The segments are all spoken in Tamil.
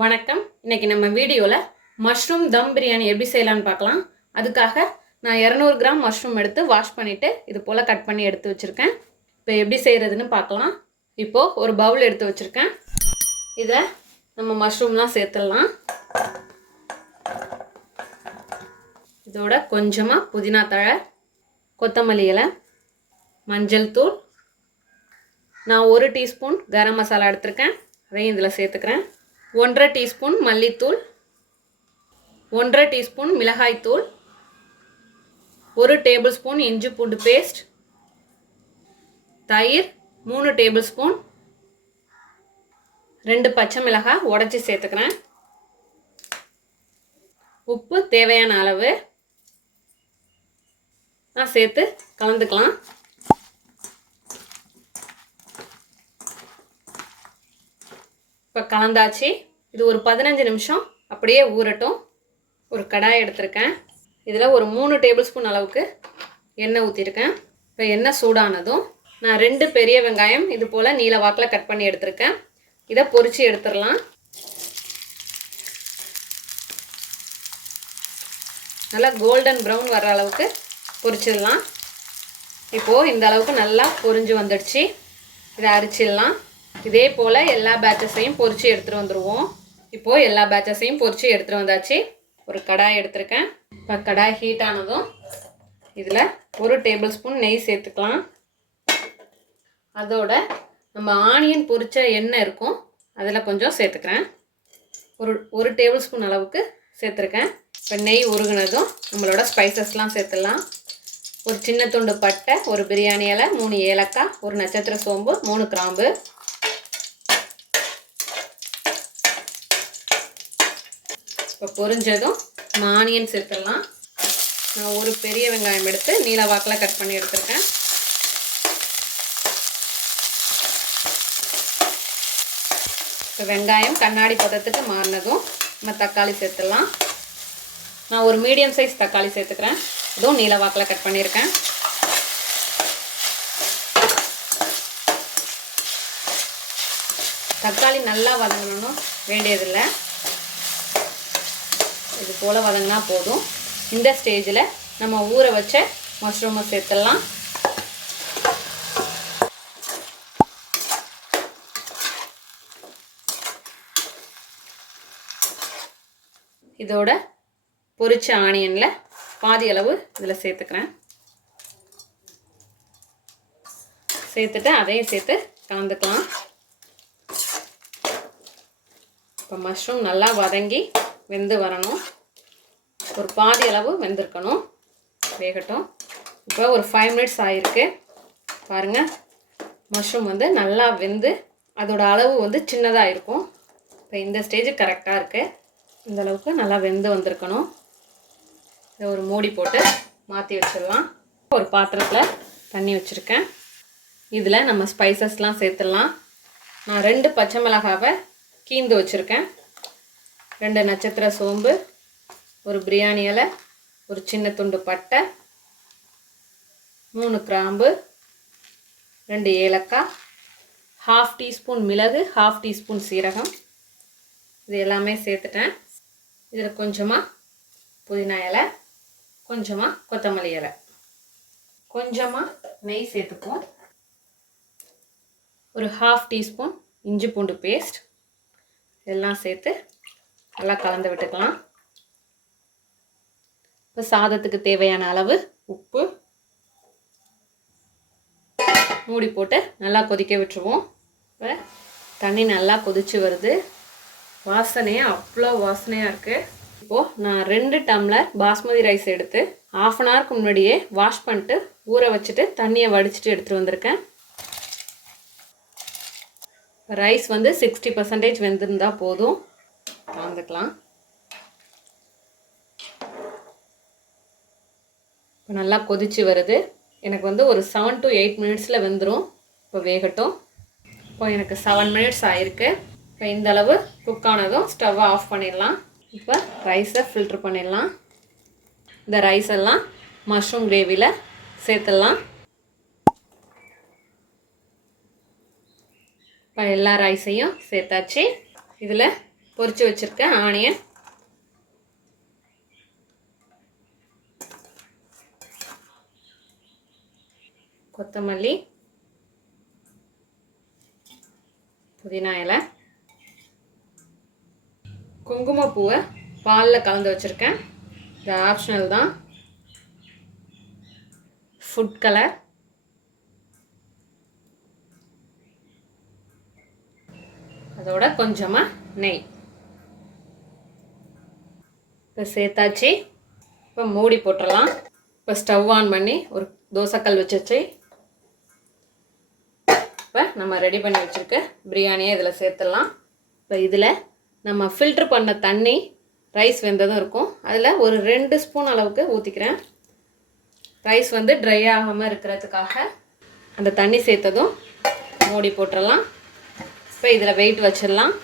வணக்கம். இன்னைக்கு நம்ம வீடியோவில் மஷ்ரூம் தம் பிரியாணி எப்படி செய்யலான்னு பார்க்கலாம். அதுக்காக நான் 200 கிராம் மஷ்ரூம் எடுத்து வாஷ் பண்ணிவிட்டு இது போல் கட் பண்ணி எடுத்து வச்சுருக்கேன். இப்போ எப்படி செய்கிறதுன்னு பார்க்கலாம். இப்போது ஒரு பவுல் எடுத்து வச்சுருக்கேன். இதில் நம்ம மஷ்ரூம்லாம் சேர்த்துடலாம். இதோட கொஞ்சமாக புதினா தழை, கொத்தமல்லி இலை, மஞ்சள் தூள், நான் 1 டீஸ்பூன் கரம் மசாலா எடுத்திருக்கேன், அதையும் இதில் சேர்த்துக்கிறேன். 1/2 டீஸ்பூன் மல்லித்தூள், 1/2 டீஸ்பூன் மிளகாய்த்தூள், 1 டேபிள் ஸ்பூன் இஞ்சி பூண்டு பேஸ்ட், தயிர் 3 டேபிள் ஸ்பூன், 2 பச்சை மிளகாய் உடைச்சி சேர்த்துக்கிறேன், உப்பு தேவையான அளவு நான் சேர்த்து கலந்துக்கலாம். இப்போ கலந்தாச்சு. இது ஒரு 15 நிமிஷம் அப்படியே ஊறட்டும். ஒரு கடாய் எடுத்திருக்கேன். இதில் ஒரு 3 டேபிள் ஸ்பூன் அளவுக்கு எண்ணெய் ஊற்றிருக்கேன். இப்போ எண்ணெய் சூடானதும் நான் 2 பெரிய வெங்காயம் இது போல் நீல வாக்கில் கட் பண்ணி எடுத்திருக்கேன். இதை பொரித்து எடுத்துடலாம். நல்லா கோல்டன் ப்ரௌன் வர்ற அளவுக்கு பொரிச்சிடலாம். இப்போது இந்த அளவுக்கு நல்லா பொரிஞ்சு வந்துடுச்சு. இதை அரிச்சிடலாம். இதே போல் எல்லா பேட்சஸையும் பொரித்து எடுத்துகிட்டு வந்துடுவோம். இப்போது எல்லா பேட்சஸையும் பொரித்து எடுத்துகிட்டு வந்தாச்சு. ஒரு கடாய் எடுத்திருக்கேன். இப்போ கடாய் ஹீட் ஆனதும் இதில் 1 டேபிள் ஸ்பூன் நெய் சேர்த்துக்கலாம். அதோட நம்ம ஆனியன் பொரித்த எண்ணெய் இருக்கும், அதில் கொஞ்சம் சேர்த்துக்கிறேன். ஒரு டேபிள் ஸ்பூன் அளவுக்கு சேர்த்துருக்கேன். இப்போ நெய் உருகுனதும் நம்மளோட ஸ்பைசஸ்லாம் சேர்த்துடலாம். ஒரு சின்ன துண்டு பட்டை, ஒரு பிரியாணி இலை, 3 ஏலக்காய், ஒரு நட்சத்திர சோம்பு, 3 கிராம்பு. இப்போ பொரிஞ்சதும் நம்ம ஆனியன் சேர்த்துடலாம். நான் ஒரு பெரிய வெங்காயம் எடுத்து நீல வாக்கில் கட் பண்ணி எடுத்துருக்கேன். இப்போ வெங்காயம் கண்ணாடி பதத்துக்கு மாறினதும் நம்ம தக்காளி சேர்த்துடலாம். நான் ஒரு மீடியம் சைஸ் தக்காளி சேர்த்துக்கிறேன். இதுவும் நீல வாக்கில் கட் பண்ணியிருக்கேன். தக்காளி நல்லா வதங்கணும் வேண்டியதில்லை, இது போல் வதங்கினா போதும். இந்த ஸ்டேஜில் நம்ம ஊற வச்ச மஷ்ரூமை சேர்த்துடலாம். இதோட பொரிச்ச ஆனியனில் பாதி அளவு இதில் சேர்த்துக்கிறேன். சேர்த்துட்டு அதையும் சேர்த்து கலந்துக்கலாம். இப்போ மஷ்ரூம் நல்லா வதங்கி வெந்து வரணும். ஒரு பாதி அளவு வெந்திருக்கணும், வேகட்டும். இப்போ ஒரு 5 மினிட்ஸ் ஆகிருக்கு. பாருங்கள், மஷ்ரூம் வந்து நல்லா வெந்து அதோட அளவு வந்து சின்னதாக இருக்கும். இப்போ இந்த ஸ்டேஜ் கரெக்டாக இருக்குது. இந்த அளவுக்கு நல்லா வெந்து வந்திருக்கணும். இதை ஒரு மூடி போட்டு மாற்றி வச்சிடலாம். ஒரு பாத்திரத்தில் தண்ணி வச்சுருக்கேன். இதில் நம்ம ஸ்பைசஸ்லாம் சேர்த்துடலாம். நான் 2 பச்சை மிளகாவை கீந்து வச்சுருக்கேன், 2 நட்சத்திர சோம்பு, ஒரு பிரியாணி இலை, ஒரு சின்ன துண்டு பட்டை, 3 கிராம்பு, 2 ஏலக்காய், 1/2 டீஸ்பூன் மிளகு, 1/2 டீஸ்பூன் சீரகம். இது எல்லாமே சேர்த்துட்டேன். இதில் கொஞ்சமாக புதினா இலை, கொஞ்சமாக கொத்தமல்லி இலை, கொஞ்சமாக நெய் சேர்த்துப்போம். ஒரு 1/2 டீஸ்பூன் இஞ்சி பூண்டு பேஸ்ட் எல்லாம் சேர்த்து நல்லா கலந்து விட்டுக்கலாம். இப்போ சாதத்துக்கு தேவையான அளவு உப்பு, மூடி போட்டு நல்லா கொதிக்க விட்டுருவோம். இப்போ தண்ணி நல்லா கொதிச்சு வருது. வாசனையாக அவ்வளோ வாசனையாக இருக்குது. இப்போது நான் 2 டம்ளர் பாஸ்மதி ரைஸ் எடுத்து 1/2 அன் ஹவருக்கு முன்னாடியே வாஷ் பண்ணிட்டு ஊற வச்சுட்டு தண்ணியை வடிச்சிட்டு எடுத்துகிட்டு வந்திருக்கேன். ரைஸ் வந்து 60% வெந்திருந்தால் போதும். கலந்துக்கலாம். இப்போ நல்லா கொதிச்சு வருது. எனக்கு வந்து ஒரு 7 to 8 மினிட்ஸில் வெந்துடும். இப்போ வேகட்டும். இப்போ எனக்கு 7 மினிட்ஸ் ஆகிருக்கு. இப்போ இந்த அளவு குக் ஆனதும் ஸ்டவ்வை ஆஃப் பண்ணிடலாம். இப்போ ரைஸை ஃபில்ட்ரு பண்ணிடலாம். இந்த ரைஸ் எல்லாம் மஷ்ரூம் கிரேவியில் சேர்த்துடலாம். இப்போ எல்லா ரைஸையும் சேர்த்தாச்சு. இதில் பொரிச்சு வச்சுருக்கேன் ஆனியன், கொத்தமல்லி, புதினா இலை, குங்குமப்பூவை பாலில் கலந்து வச்சுருக்கேன், இது ஆப்ஷனல் தான், ஃபுட் கலர், அதோட கொஞ்சமாக நெய் இப்போ சேர்த்தாச்சு. இப்போ மூடி போட்டுடலாம். இப்போ ஸ்டவ் ஆன் பண்ணி ஒரு தோசைக்கல் வச்சு இப்போ நம்ம ரெடி பண்ணி வச்சுருக்க பிரியாணியை இதில் சேர்த்துடலாம். இப்போ இதில் நம்ம ஃபில்ட்ரு பண்ண தண்ணி ரைஸ் வெந்ததும் இருக்கும், அதில் ஒரு 2 ஸ்பூன் அளவுக்கு ஊற்றிக்கிறேன். ரைஸ் வந்து ட்ரை ஆகாமல் இருக்கிறதுக்காக அந்த தண்ணி சேர்த்ததும் மூடி போட்டுடலாம். இப்போ இதில் வெயிட் வச்சிடலாம்.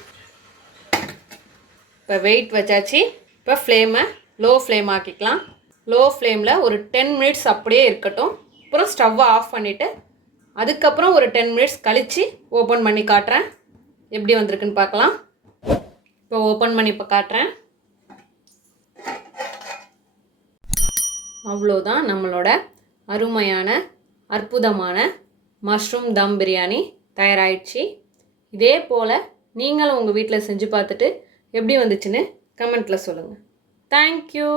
இப்போ வெயிட் வச்சாச்சு. இப்போ ஃப்ளேமை லோ ஃப்ளேம் ஆக்கிக்கலாம். லோ ஃப்ளேமில் ஒரு 10 மினிட்ஸ் அப்படியே இருக்கட்டும். அப்புறம் ஸ்டவ்வை ஆஃப் பண்ணிவிட்டு அதுக்கப்புறம் ஒரு 10 மினிட்ஸ் கழித்து ஓப்பன் பண்ணி காட்டுறேன், எப்படி வந்திருக்குன்னு பார்க்கலாம். இப்போ ஓப்பன் பண்ணி இப்போ காட்டுறேன். அவ்வளோதான், நம்மளோட அருமையான அற்புதமான மஷ்ரூம் தம் பிரியாணி தயாராகிடுச்சு. இதே போல் நீங்களும் உங்கள் வீட்டில் செஞ்சு பார்த்துட்டு எப்படி வந்துச்சுன்னு கமெண்ட்டில் சொல்லுங்கள். தேங்க்யூ.